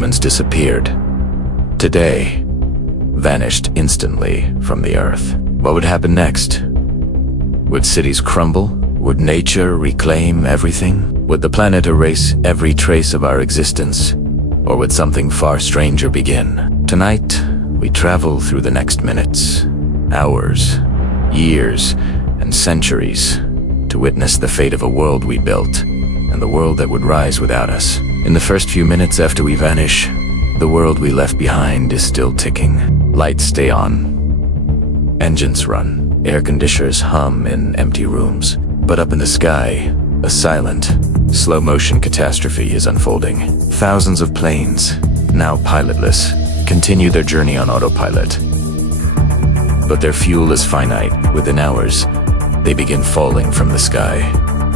humans disappeared. Today, vanished instantly from the Earth. What would happen next? Would cities crumble? Would nature reclaim everything? Would the planet erase every trace of our existence? Or would something far stranger begin? Tonight, we travel through the next minutes, hours, years, and centuries to witness the fate of a world we built and the world that would rise without us. In the first few minutes after we vanish, the world we left behind is still ticking. Lights stay on, engines run, air conditioners hum in empty rooms. But up in the sky, a silent, slow-motion catastrophe is unfolding. Thousands of planes, now pilotless, continue their journey on autopilot. But their fuel is finite. Within hours, they begin falling from the sky,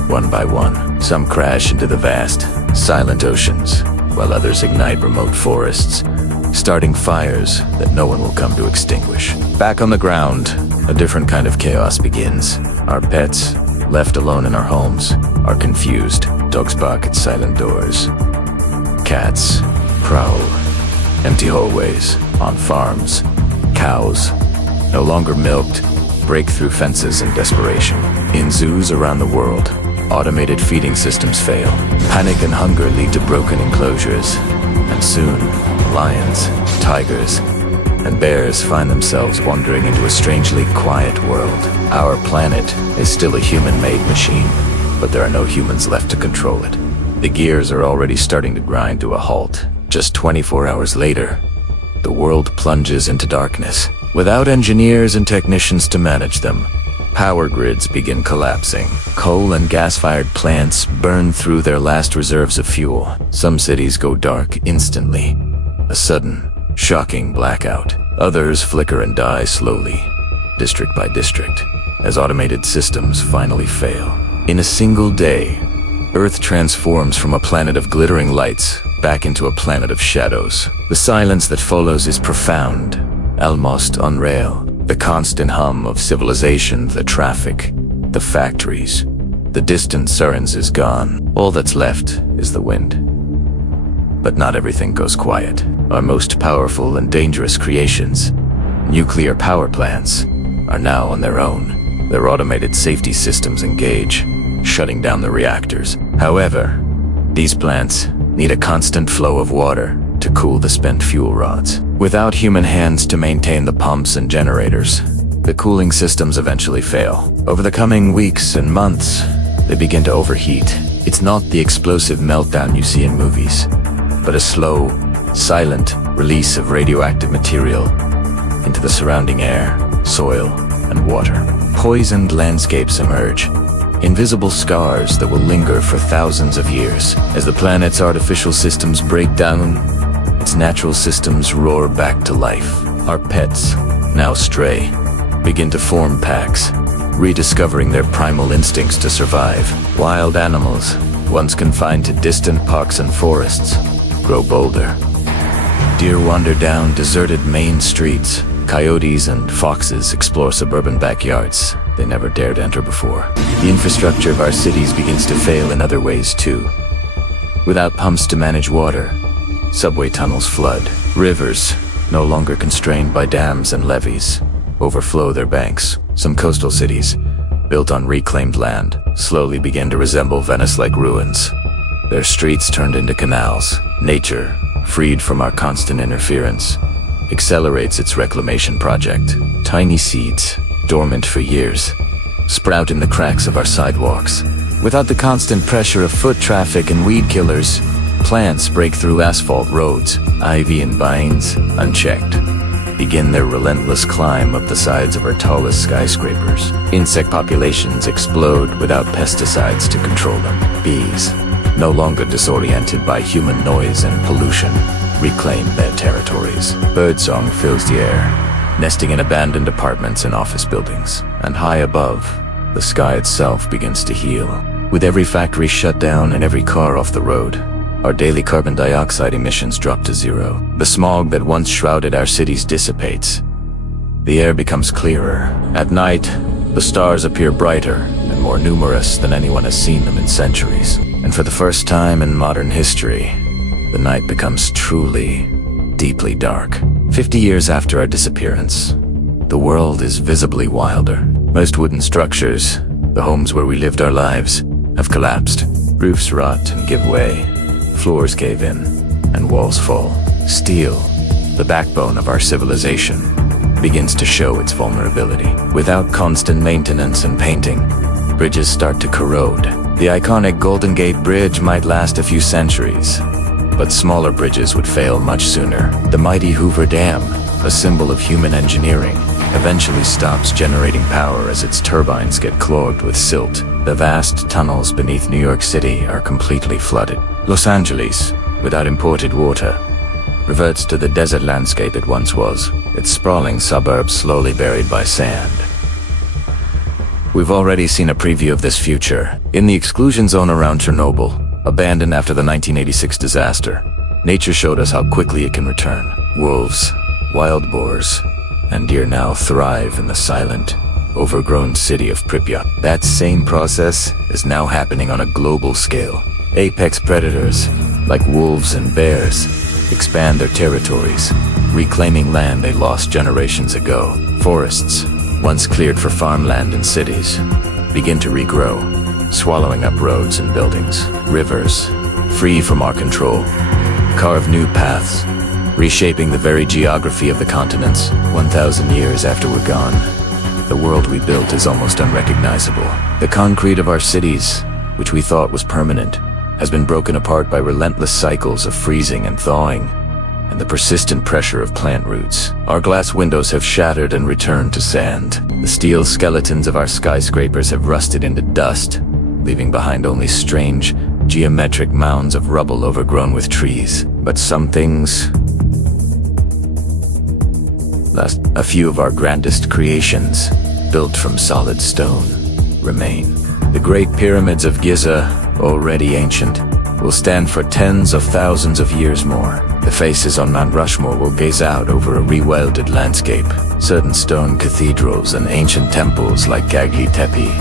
one by one. Some crash into the vast, silent oceans, while others ignite remote forests, starting fires that no one will come to extinguish. Back on the ground, a different kind of chaos begins. Our pets, left alone in our homes, are confused. Dogs bark at silent doors. Cats prowl empty hallways. On farms, cows, no longer milked, break through fences in desperation. In zoos around the world, automated feeding systems fail. Panic and hunger lead to broken enclosures. And soon, lions, tigers, and bears find themselves wandering into a strangely quiet world. Our planet is still a human-made machine, but there are no humans left to control it. The gears are already starting to grind to a halt. Just 24 hours later, the world plunges into darkness. Without engineers and technicians to manage them, power grids begin collapsing. Coal and gas-fired plants burn through their last reserves of fuel. Some cities go dark instantly, a sudden, shocking blackout. Others flicker and die slowly, district by district, as automated systems finally fail. In a single day, Earth transforms from a planet of glittering lights back into a planet of shadows. The silence that follows is profound, almost unreal. The constant hum of civilization, the traffic, the factories, the distant sirens is gone. All that's left is the wind. But not everything goes quiet. Our most powerful and dangerous creations, nuclear power plants, are now on their own. Their automated safety systems engage, shutting down the reactors. However, these plants need a constant flow of water to cool the spent fuel rods. Without human hands to maintain the pumps and generators, the cooling systems eventually fail. Over the coming weeks and months, they begin to overheat. It's not the explosive meltdown you see in movies, but a slow, silent release of radioactive material into the surrounding air, soil, and water. Poisoned landscapes emerge, invisible scars that will linger for thousands of years. As the planet's artificial systems break down, its natural systems roar back to life. Our pets, now stray, begin to form packs, rediscovering their primal instincts to survive. Wild animals, once confined to distant parks and forests, grow bolder. Deer wander down deserted main streets. Coyotes and foxes explore suburban backyards they never dared enter before. The infrastructure of our cities begins to fail in other ways too. Without pumps to manage water, subway tunnels flood. Rivers, no longer constrained by dams and levees, overflow their banks. Some coastal cities, built on reclaimed land, slowly begin to resemble Venice-like ruins. Their streets turned into canals. Nature, freed from our constant interference, accelerates its reclamation project. Tiny seeds, dormant for years, sprout in the cracks of our sidewalks. Without the constant pressure of foot traffic and weed killers, plants break through asphalt roads. Ivy and vines, unchecked, begin their relentless climb up the sides of our tallest skyscrapers. Insect populations explode without pesticides to control them. Bees, no longer disoriented by human noise and pollution, reclaim their territories. Birdsong fills the air, nesting in abandoned apartments and office buildings. And high above, the sky itself begins to heal. With every factory shut down and every car off the road, our daily carbon dioxide emissions drop to zero. The smog that once shrouded our cities dissipates. The air becomes clearer. At night, the stars appear brighter and more numerous than anyone has seen them in centuries. And for the first time in modern history, the night becomes truly, deeply dark. 50 years after our disappearance, the world is visibly wilder. Most wooden structures, the homes where we lived our lives, have collapsed. Roofs rot and give way, floors cave in, and walls fall. Steel, the backbone of our civilization, begins to show its vulnerability. Without constant maintenance and painting, bridges start to corrode. The iconic Golden Gate Bridge might last a few centuries, but smaller bridges would fail much sooner. The mighty Hoover Dam, a symbol of human engineering, eventually stops generating power as its turbines get clogged with silt. The vast tunnels beneath New York City are completely flooded. Los Angeles, without imported water, reverts to the desert landscape it once was, its sprawling suburbs slowly buried by sand. We've already seen a preview of this future. In the exclusion zone around Chernobyl, abandoned after the 1986 disaster, nature showed us how quickly it can return. Wolves, wild boars, and deer now thrive in the silent, overgrown city of Pripyat. That same process is now happening on a global scale. Apex predators, like wolves and bears, expand their territories, reclaiming land they lost generations ago. Forests, once cleared for farmland and cities, begin to regrow, swallowing up roads and buildings. Rivers, free from our control, carve new paths, reshaping the very geography of the continents. 1,000 years after we're gone, the world we built is almost unrecognizable. The concrete of our cities, which we thought was permanent, has been broken apart by relentless cycles of freezing and thawing, and the persistent pressure of plant roots. Our glass windows have shattered and returned to sand. The steel skeletons of our skyscrapers have rusted into dust, leaving behind only strange, geometric mounds of rubble overgrown with trees. But some things last. A few of our grandest creations, built from solid stone, remain. The Great Pyramids of Giza, already ancient, will stand for tens of thousands of years more. The faces on Mount Rushmore will gaze out over a rewilded landscape. Certain stone cathedrals and ancient temples like Gagli Tepe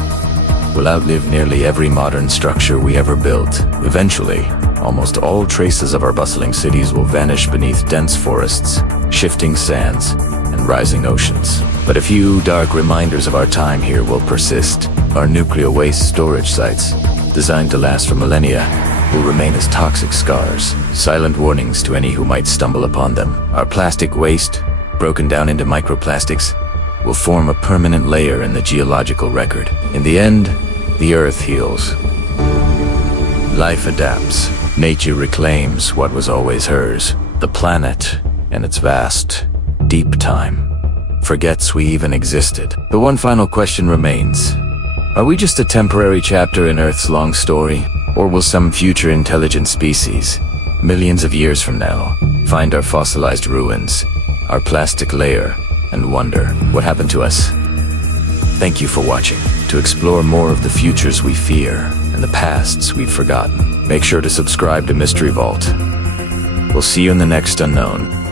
will outlive nearly every modern structure we ever built. Eventually, almost all traces of our bustling cities will vanish beneath dense forests, shifting sands, and rising oceans. But a few dark reminders of our time here will persist. Our nuclear waste storage sites, designed to last for millennia, will remain as toxic scars, silent warnings to any who might stumble upon them. Our plastic waste, broken down into microplastics, will form a permanent layer in the geological record. In the end, the Earth heals. Life adapts. Nature reclaims what was always hers. The planet, in its vast, deep time, forgets we even existed. The one final question remains. Are we just a temporary chapter in Earth's long story? Or will some future intelligent species, millions of years from now, find our fossilized ruins, our plastic layer, and wonder what happened to us? Thank you for watching. To explore more of the futures we fear and the pasts we've forgotten, make sure to subscribe to Mystery Vault. We'll see you in the next unknown.